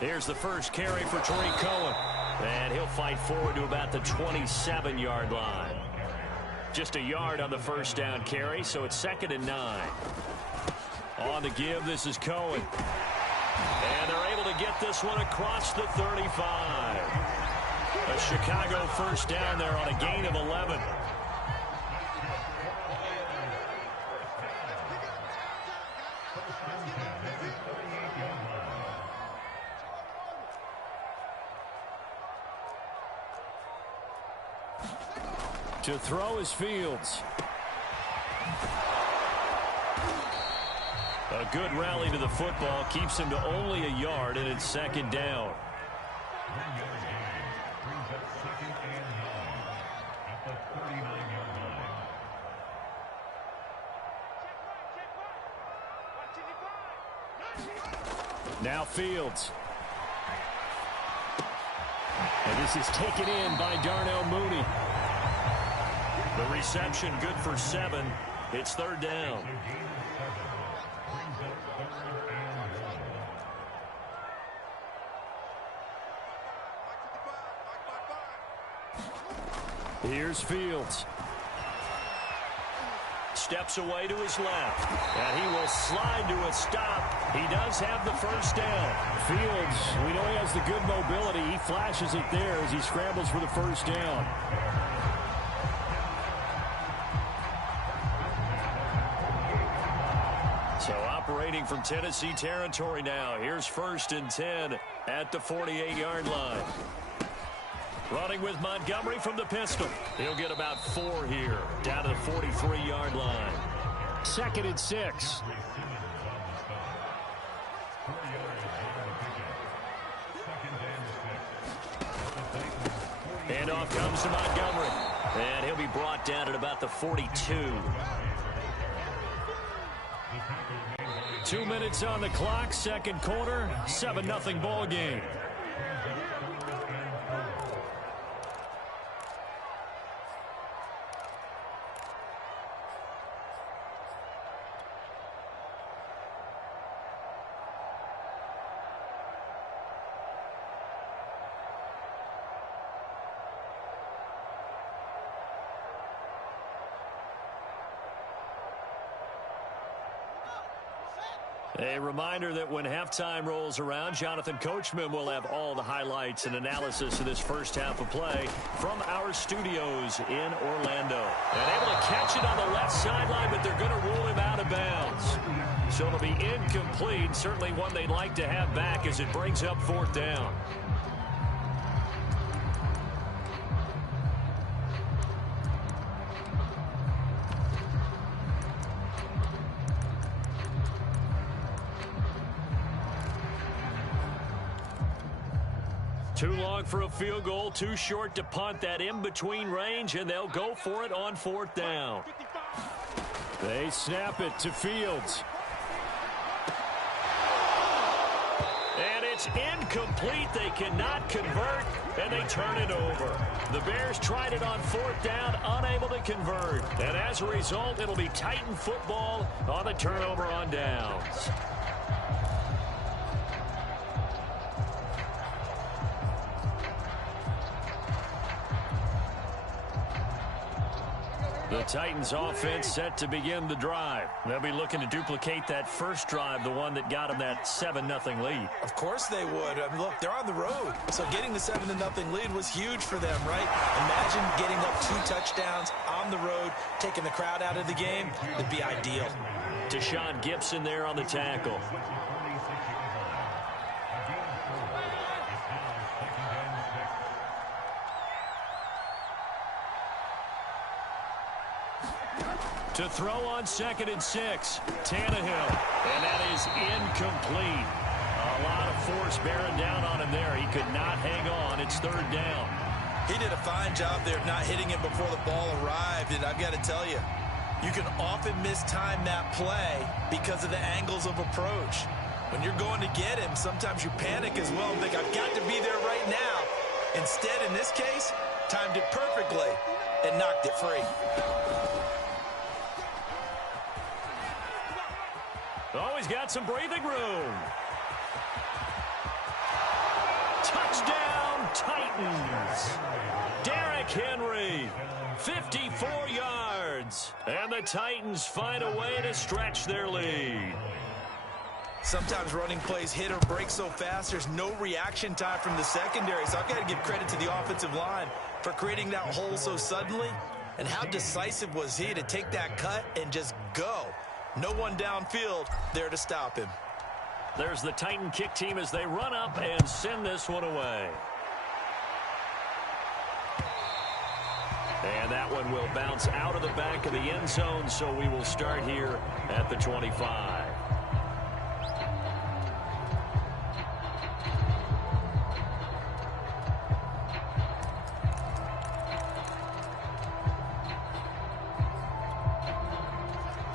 Here's the first carry for Tariq Cohen. And he'll fight forward to about the 27-yard line. Just a yard on the first down carry, so it's 2nd and 9. On the give, this is Cohen. And they're able to get this one across the 35. A Chicago first down there on a gain of 11. To throw is Fields. A good rally to the football keeps him to only a yard, and it's 2nd down. Now Fields. And this is taken in by Darnell Mooney. The reception good for 7. It's 3rd down. Here's Fields. Steps away to his left. And he will slide to a stop. He does have the first down. Fields, we know he has the good mobility. He flashes it there as he scrambles for the first down. So operating from Tennessee territory now. Here's 1st and 10 at the 48-yard line. Running with Montgomery from the pistol. He'll get about 4 here, down to the 43-yard line. 2nd and 6. Handoff comes to Montgomery. And he'll be brought down at about the 42. 2 minutes on the clock, 2nd quarter, 7-0 ball game. A reminder that when halftime rolls around, Jonathan Coachman will have all the highlights and analysis of this first half of play from our studios in Orlando. And able to catch it on the left sideline, but they're going to rule him out of bounds. So it'll be incomplete, certainly one they'd like to have back as it brings up 4th down. Too long for a field goal, too short to punt. That in-between range, and they'll go for it on 4th down. They snap it to Fields. And it's incomplete. They cannot convert, and they turn it over. The Bears tried it on 4th down, unable to convert. And as a result, it'll be Titan football on the turnover on downs. The Titans offense set to begin the drive. They'll be looking to duplicate that first drive, the one that got them that 7-0 lead. Of course they would. I mean, look, they're on the road. So getting the 7-0 lead was huge for them, right? Imagine getting up 2 touchdowns on the road, taking the crowd out of the game. It'd be ideal. Deshaun Gibson there on the tackle. To throw on 2nd and 6, Tannehill, and that is incomplete. A lot of force bearing down on him there. He could not hang on. It's 3rd down. He did a fine job there of not hitting him before the ball arrived, and I've got to tell you, you can often mistime that play because of the angles of approach. When you're going to get him, sometimes you panic as well and think, I've got to be there right now. Instead, in this case, timed it perfectly and knocked it free. Oh, he's got some breathing room. Touchdown, Titans. Derrick Henry, 54 yards. And the Titans find a way to stretch their lead. Sometimes running plays hit or break so fast, there's no reaction time from the secondary. So I've got to give credit to the offensive line for creating that hole so suddenly. And how decisive was he to take that cut and just go? No one downfield there to stop him. There's the Titan kick team as they run up and send this one away. And that one will bounce out of the back of the end zone, so we will start here at the 25.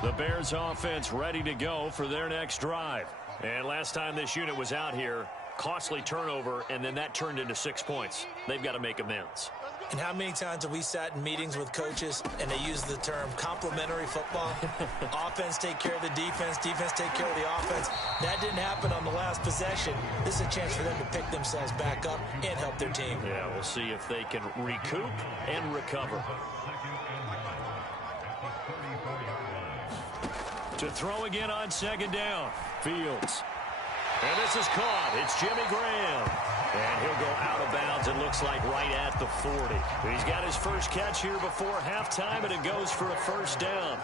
The Bears offense ready to go for their next drive. And last time this unit was out here, costly turnover, and then that turned into 6 points. They've got to make amends. And how many times have we sat in meetings with coaches and they use the term complementary football? Offense take care of the defense, defense take care of the offense. That didn't happen on the last possession. This is a chance for them to pick themselves back up and help their team. Yeah, we'll see if they can recoup and recover. To throw again on second down. Fields. And this is caught. It's Jimmy Graham. And he'll go out of bounds, it looks like, right at the 40. He's got his first catch here before halftime, and it goes for a first down.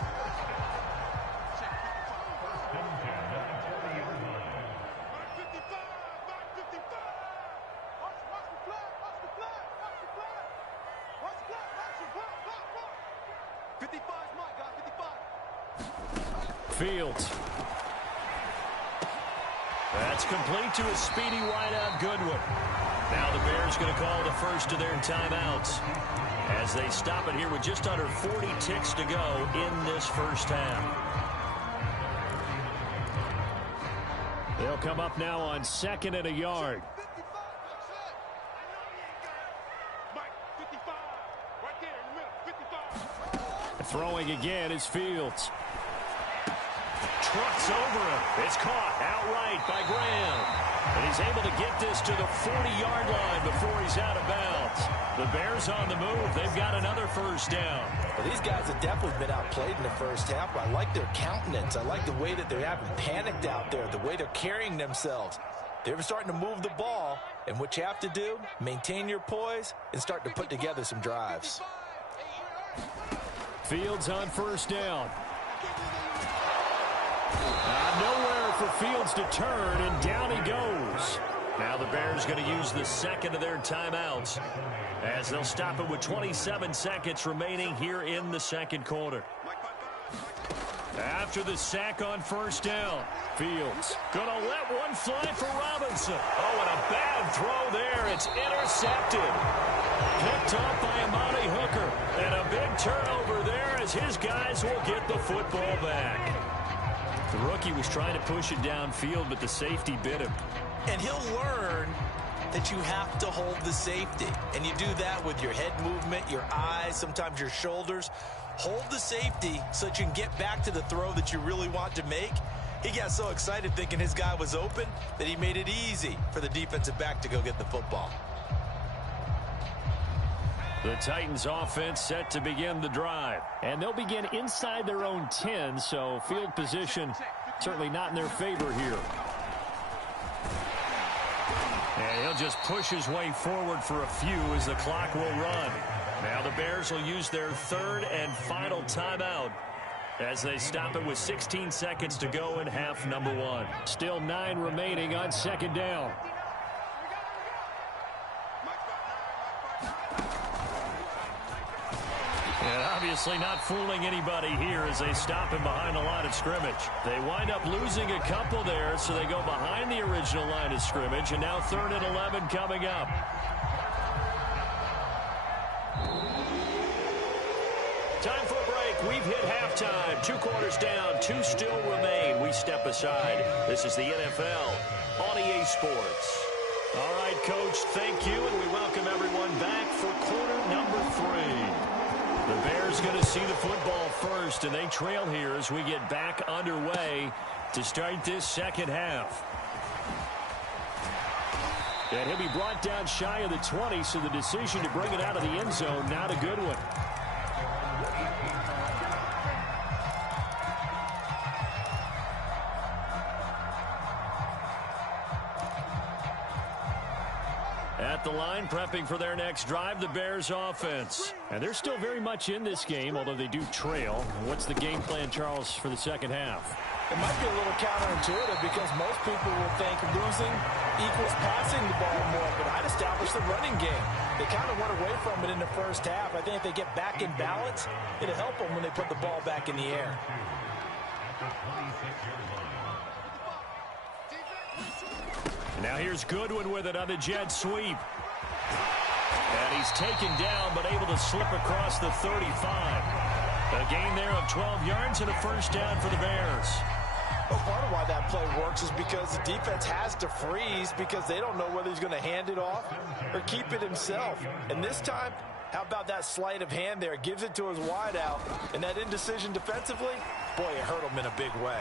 Fields. That's complete to a speedy wideout Goodwin. Now the Bears going to call the first of their timeouts as they stop it here with just under 40 ticks to go in this first half. They'll come up now on 2nd and a yard. Throwing again is Fields. Trucks over him. It's caught outright by Graham. And he's able to get this to the 40-yard line before he's out of bounds. The Bears on the move. They've got another first down. Well, these guys have definitely been outplayed in the first half. I like their countenance. I like the way that they haven't panicked out there, the way they're carrying themselves. They're starting to move the ball. And what you have to do, maintain your poise and start to put together some drives. Fields on first down. Nowhere for Fields to turn, and down he goes. Now the Bears going to use the second of their timeouts as they'll stop it with 27 seconds remaining here in the second quarter. After the sack on first down, Fields going to let one fly for Robinson. Oh, and a bad throw there. It's intercepted. Picked off by Amani Hooker. And a big turnover there as his guys will get the football back. The rookie was trying to push it downfield, but the safety bit him. And he'll learn that you have to hold the safety. And you do that with your head movement, your eyes, sometimes your shoulders. Hold the safety so that you can get back to the throw that you really want to make. He got so excited thinking his guy was open that he made it easy for the defensive back to go get the football. The Titans offense set to begin the drive. And they'll begin inside their own 10, so field position certainly not in their favor here. And he'll just push his way forward for a few as the clock will run. Now the Bears will use their third and final timeout as they stop it with 16 seconds to go in half number 1. Still 9 remaining on second down. And obviously not fooling anybody here as they stop him behind the line of scrimmage. They wind up losing a couple there, so they go behind the original line of scrimmage, and now 3rd and 11 coming up. Time for a break. We've hit halftime. 2 quarters down, 2 still remain. We step aside. This is the NFL on EA Sports. All right, Coach, thank you, and we welcome everyone back for quarter number 3. The Bears going to see the football first, and they trail here as we get back underway to start this second half. And he'll be brought down shy of the 20, so the decision to bring it out of the end zone, not a good one. At the line, prepping for their next drive, the Bears offense. And they're still very much in this game, although they do trail. What's the game plan, Charles, for the second half? It might be a little counterintuitive because most people will think losing equals passing the ball more, but I'd establish the running game. They kind of went away from it in the first half. I think if they get back in balance, it'll help them when they put the ball back in the air. Now here's Goodwin with it on the jet sweep. And he's taken down, but able to slip across the 35. A gain there of 12 yards and a first down for the Bears. Well, part of why that play works is because the defense has to freeze because they don't know whether he's going to hand it off or keep it himself. And this time, how about that sleight of hand there? Gives it to his wideout. And that indecision defensively, boy, it hurt him in a big way.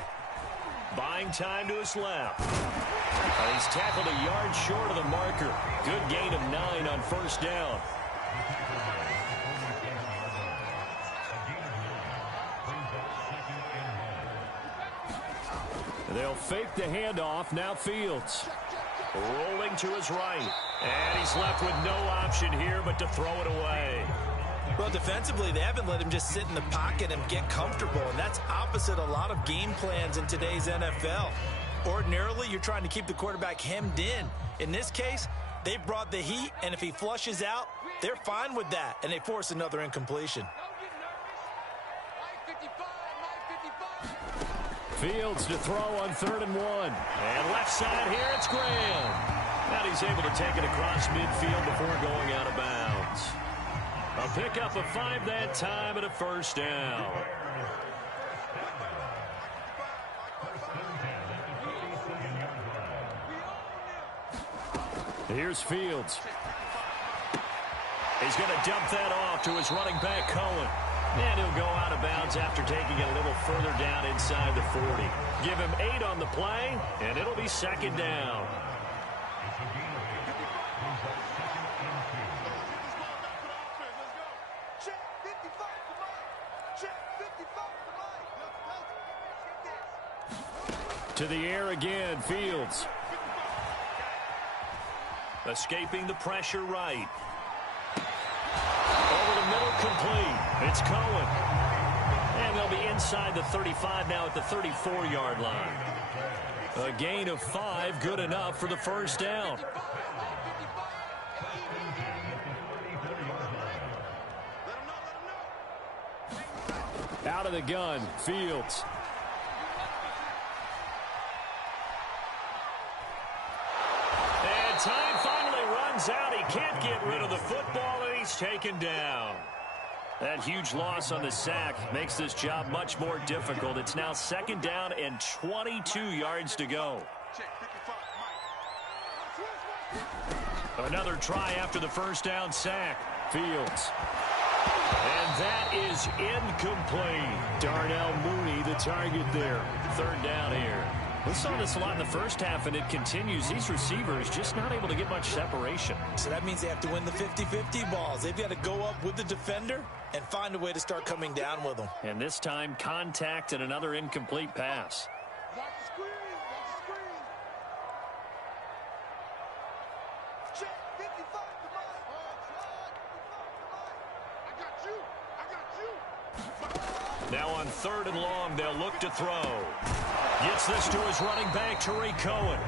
Buying time to his left. And he's tackled a yard short of the marker. Good gain of 9 on first down. They'll fake the handoff. Now Fields. Rolling to his right. And he's left with no option here but to throw it away. Well, defensively, they haven't let him just sit in the pocket and get comfortable, and that's opposite a lot of game plans in today's NFL. Ordinarily, you're trying to keep the quarterback hemmed in. In this case, they brought the heat, and if he flushes out, they're fine with that, and they force another incompletion. Fields to throw on 3rd and 1. And left side here, it's Graham. And he's able to take it across midfield before going out of bounds. A pickup of 5 that time and a first down. Here's Fields. He's going to dump that off to his running back, Cohen. And he'll go out of bounds after taking it a little further down inside the 40. Give him 8 on the play, and it'll be second down. To the air again, Fields. Escaping the pressure right. Over the middle, complete. It's Cohen. And they'll be inside the 35 now at the 34-yard line. A gain of 5, good enough for the first down. Out of the gun, Fields. And time finally runs out. He can't get rid of the football, and he's taken down. That huge loss on the sack makes this job much more difficult. It's now second down and 22 yards to go. Another try after the first down sack. Fields. And that is incomplete. Darnell Mooney, the target there. Third down here. We saw this a lot in the first half, and it continues. These receivers just not able to get much separation. So that means they have to win the 50-50 balls. They've got to go up with the defender and find a way to start coming down with them. And this time, contact and another incomplete pass. Now on 3rd and long, they'll look to throw. Gets this to his running back, Tariq Cohen.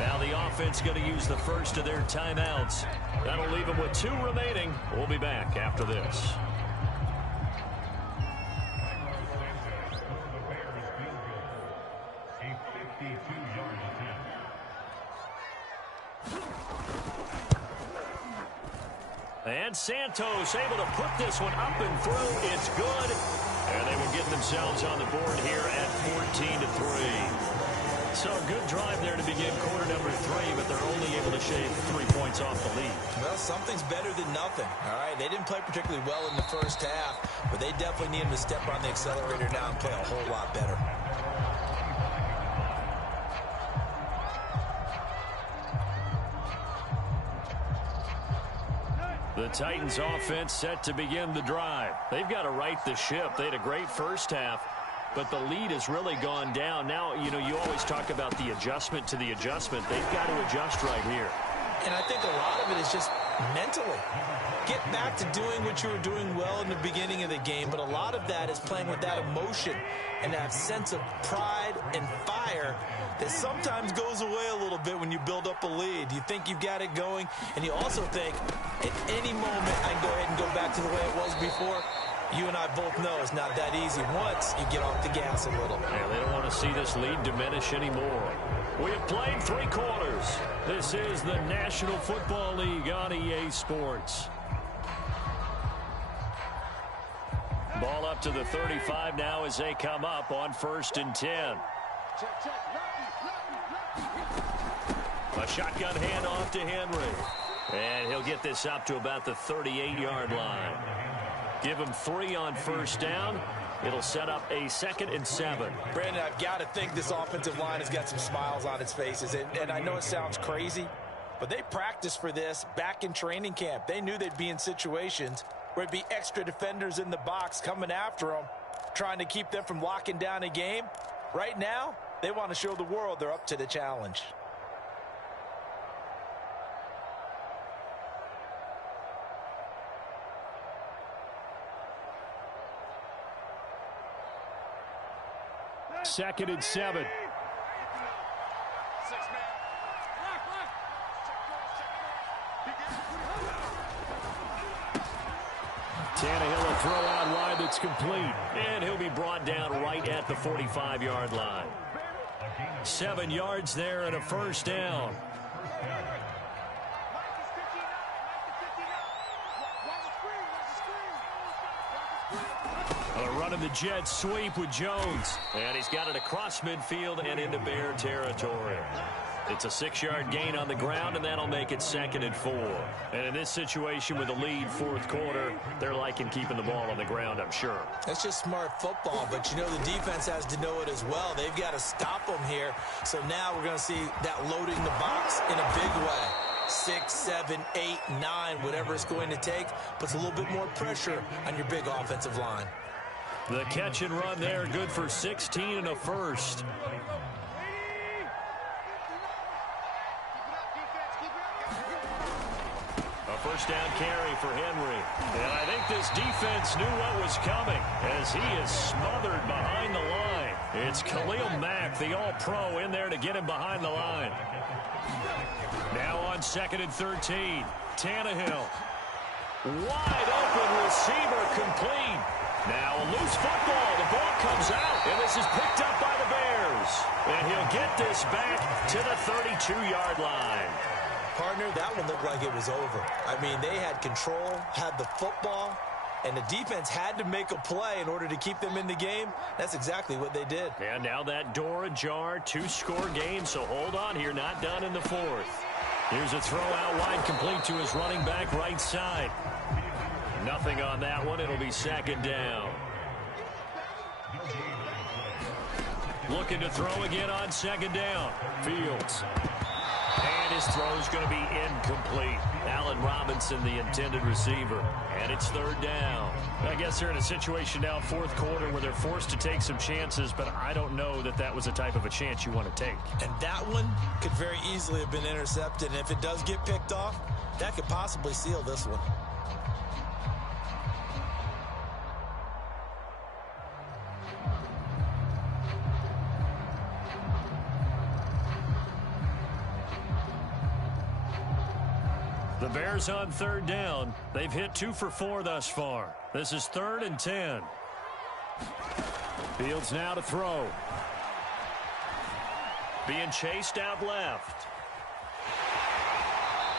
Now the offense going to use the first of their timeouts. That'll leave them with 2 remaining. We'll be back after this. And Santos able to put this one up and through. It's good. And they will get themselves on the board here at 14-3. So a good drive there to begin quarter number 3, but they're only able to shave 3 points off the lead. Well, something's better than nothing. All right, they didn't play particularly well in the first half, but they definitely need him to step on the accelerator now and play a whole lot better. The Titans offense set to begin the drive. They've got to right the ship. They had a great first half, but the lead has really gone down. Now, you know, you always talk about the adjustment to the adjustment. They've got to adjust right here. And I think a lot of it is just mentally. Get back to doing what you were doing well in the beginning of the game, but a lot of that is playing with that emotion and that sense of pride and fire that sometimes goes away a little bit when you build up a lead. You think you've got it going, and you also think at any moment I can go ahead and go back to the way it was before. You and I both know it's not that easy once you get off the gas a little. Yeah, they don't want to see this lead diminish anymore. We have played 3 quarters. This is the National Football League on EA Sports. Ball up to the 35 now as they come up on 1st and 10. A shotgun handoff to Henry. And he'll get this up to about the 38-yard line. Give him 3 on 1st down. It'll set up a 2nd and 7. Brandon, I've got to think this offensive line has got some smiles on its faces. And I know it sounds crazy, but they practiced for this back in training camp. They knew they'd be in situations where it'd be extra defenders in the box coming after them, trying to keep them from locking down a game. Right now, they want to show the world they're up to the challenge. Second and 7. Tannehill, a throw out wide that's complete. And he'll be brought down right at the 45-yard line. 7 yards there and a 1st down. Running the jet sweep with Jones. And he's got it across midfield and into Bear territory. It's a 6-yard gain on the ground, and that'll make it 2nd and 4. And in this situation with a lead 4th quarter, they're liking keeping the ball on the ground, I'm sure. That's just smart football, but you know the defense has to know it as well. They've got to stop them here. So now we're going to see that loading the box in a big way. 6, 7, 8, 9, whatever it's going to take, puts a little bit more pressure on your big offensive line. The catch and run there, good for 16 and a 1st. A 1st down carry for Henry. And I think this defense knew what was coming as he is smothered behind the line. It's Khalil Mack, the all-pro, in there to get him behind the line. Now on 2nd and 13, Tannehill. Wide open receiver complete. Now a loose football. The ball comes out, and this is picked up by the Bears. And he'll get this back to the 32-yard line. Partner, that one looked like it was over. I mean, they had control, had the football, and the defense had to make a play in order to keep them in the game. That's exactly what they did. And now that door ajar, 2-score game, so hold on here, not done in the 4th. Here's a throw out wide, complete to his running back right side. Nothing on that one. It'll be 2nd down. Looking to throw again on 2nd down. Fields. And his throw's going to be incomplete. Allen Robinson, the intended receiver. And it's 3rd down. I guess they're in a situation now, 4th quarter, where they're forced to take some chances, but I don't know that that was the type of a chance you want to take. And that one could very easily have been intercepted. And if it does get picked off, that could possibly seal this one. The Bears on 3rd down. They've hit 2 for 4 thus far. This is 3rd and 10. Fields now to throw. Being chased out left.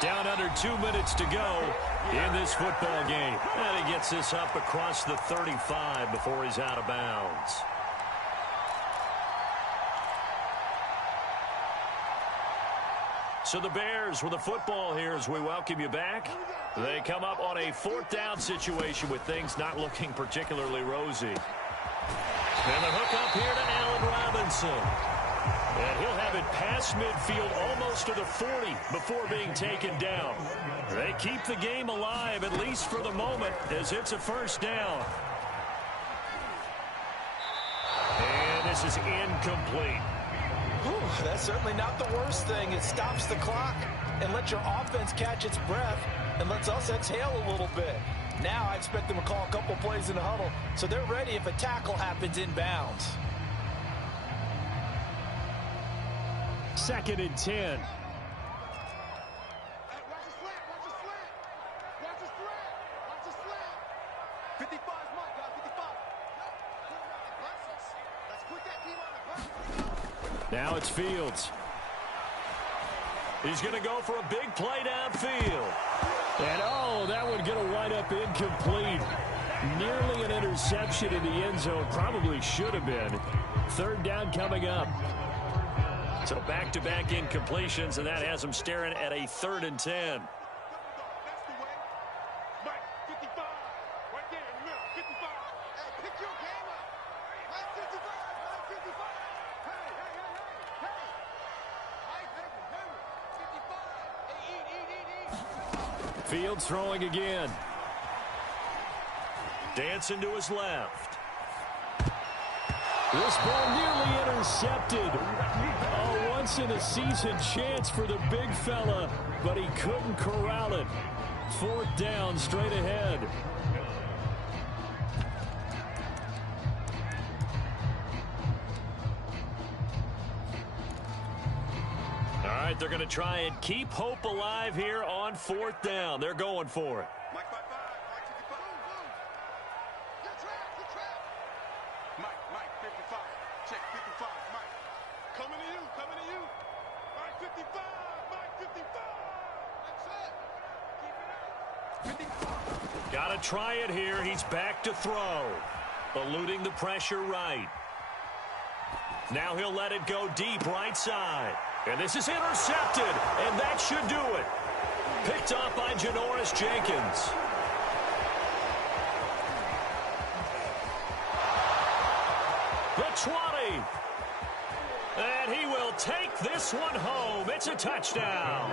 Down under 2 minutes to go in this football game. And he gets this up across the 35 before he's out of bounds. So the Bears with the football here as we welcome you back. They come up on a 4th down situation with things not looking particularly rosy. And the hook up here to Allen Robinson. And he'll have it past midfield almost to the 40 before being taken down. They keep the game alive, at least for the moment, as it's a first down. And this is incomplete. Whew, that's certainly not the worst thing. It stops the clock and lets your offense catch its breath and lets us exhale a little bit. Now I expect them to call a couple plays in the huddle so they're ready if a tackle happens inbounds. 2nd and 10. Now it's Fields. He's going to go for a big play downfield. And, oh, that would get a wind-up incomplete. Nearly an interception in the end zone. Probably should have been. 3rd down coming up. So back-to-back incompletions, and that has them staring at a 3rd and 10. Fields throwing again. Dancing to his left. This ball nearly intercepted. A once-in-a-season chance for the big fella, but he couldn't corral it. 4th down, straight ahead. All right, they're going to try and keep hope alive here on 4th down. They're going for it. Got to try it here. He's back to throw. Eluding the pressure right. Now he'll let it go deep right side. And this is intercepted. And that should do it. Picked off by Janoris Jenkins. The 20. And he will take this one home. It's a touchdown.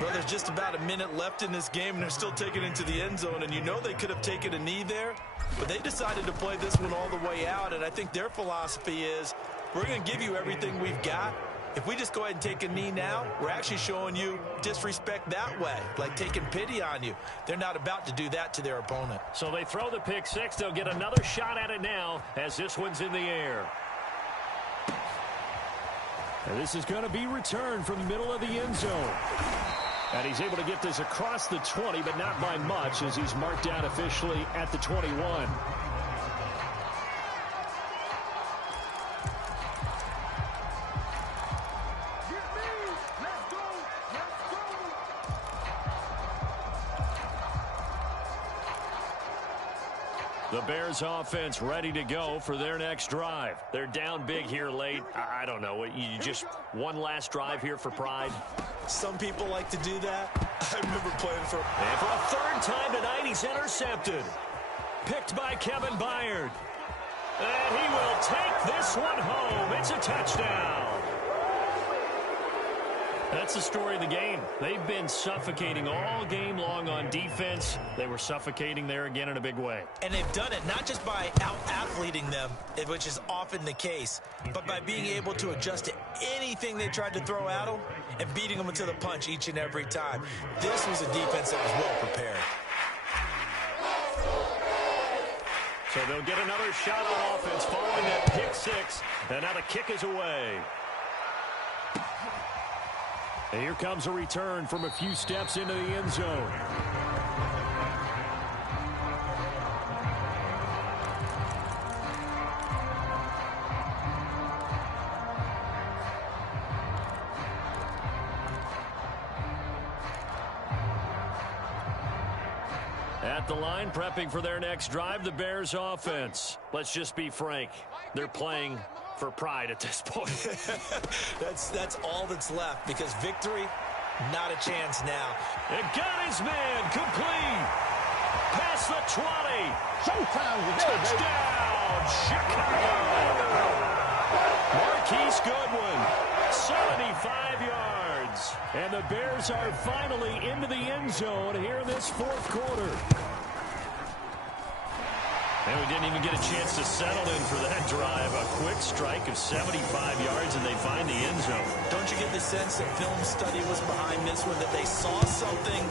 Well, there's just about a minute left in this game, and they're still taking it into the end zone. And you know they could have taken a knee there, but they decided to play this one all the way out. And I think their philosophy is, we're going to give you everything we've got. If we just go ahead and take a knee now, we're actually showing you disrespect that way, like taking pity on you. They're not about to do that to their opponent. So they throw the pick six. They'll get another shot at it now as this one's in the air. And this is going to be returned from the middle of the end zone. And he's able to get this across the 20, but not by much, as he's marked down officially at the 21. The Bears offense ready to go for their next drive. They're down big here late. I don't know. You just one last drive here for pride. Some people like to do that. I remember playing for... And for a third time tonight, he's intercepted. Picked by Kevin Byard. And he will take this one home. It's a touchdown. That's the story of the game. They've been suffocating all game long on defense. They were suffocating there again in a big way. And they've done it not just by out-athleting them, which is often the case, but by being able to adjust to anything they tried to throw at them and beating them into the punch each and every time. This was a defense that was well prepared. So they'll get another shot on offense following that pick six. And now the kick is away. And here comes a return from a few steps into the end zone. At the line, prepping for their next drive, the Bears offense. Let's just be frank. They're playing for pride at this point. That's all that's left, because victory, not a chance now. And got his man complete. Past the 20. Touchdown, Chicago. Marquise Goodwin the Bears are finally into the end zone here in this fourth quarter. And we didn't even get a chance to settle in for that drive. A quick strike of 75 yards, and they find the end zone. Don't you get the sense that film study was behind this one, that they saw something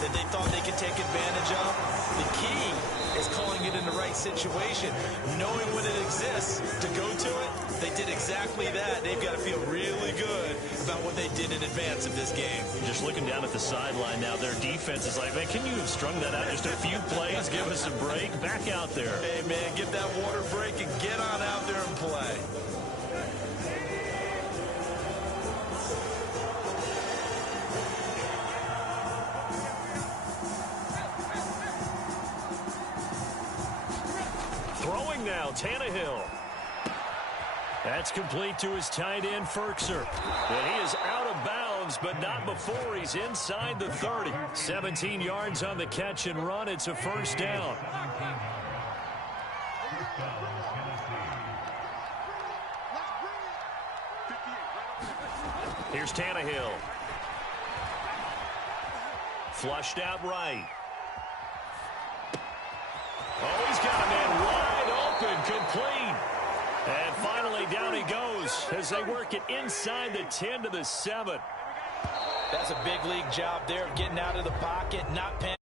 that they thought they could take advantage of? The key is calling it in the right situation, knowing when it exists to go to it. They did exactly that. They've got to feel really good about what they did in advance of this game. Just looking down at the sideline now, their defense is like, man, can you have strung that out just a few plays? Give us a break. Back out there. Hey, man, get that water break and get on out there and play. Throwing now, Tannehill. That's complete to his tight end, Ferkser. And he is out of bounds, but not before he's inside the 30. 17 yards on the catch and run. It's a first down. Here's Tannehill. Flushed out right. Oh, he's got a man wide open, complete. And finally down he goes as they work it inside the 10 to the 7. That's a big league job there of getting out of the pocket, not panicking.